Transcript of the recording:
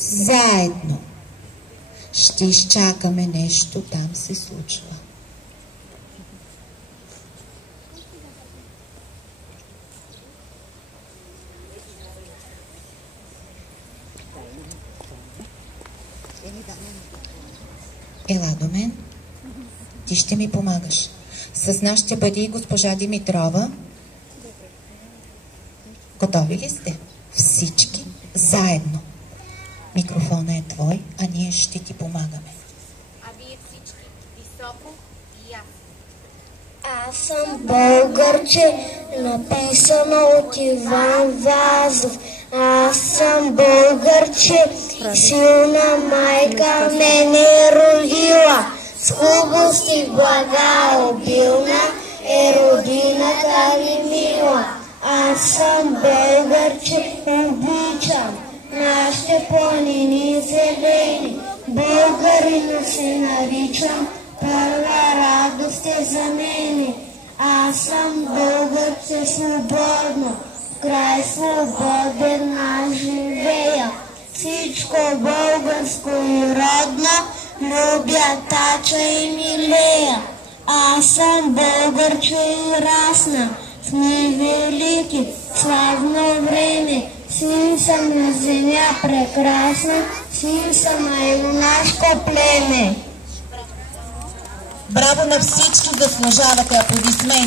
заедно. Ще изчакаме нещо, там се случва. Ела до мен. Ти ще ми помагаш. С нас ще бъде и госпожа Димитрова. Готови ли сте? Всички заедно. Микрофонът е твой, а ние ще ти помагаме. А вие всички високо и ясно. Аз съм българче, написано от Иван Вазов. Аз съм българче, силна майка мене е родила. С хубост и блага обилна е родината ни мила. Аз съм българче, обичам нашите планини зелени. Българина се наричам, първа радост е за мене. Аз съм българче свободно, край свободен аз живея. Всичко българско и родно, любя, тача и милея. Аз съм българче и расна, в невелики, славно време. Син съм на земя прекрасна, син съм на юнашко племе. Браво на всички, заслужавате аплодисменти.